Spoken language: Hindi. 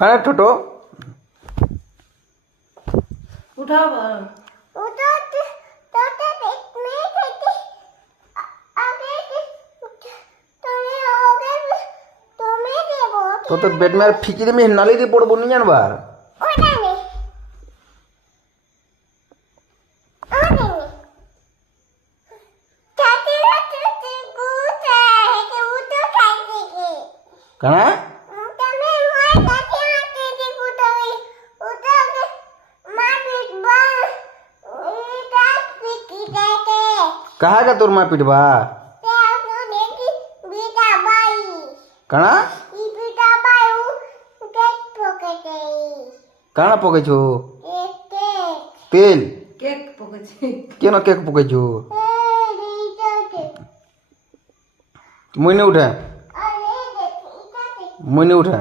हाँ छोटो उठाओ तो बेड में फिकिरे में नाली दी पड़बो नहीं जानबार कना कहा का तोर माँ पिटबा कना काना पके छो तेल केक पके छे केना केक पके छो मुई नहीं उठे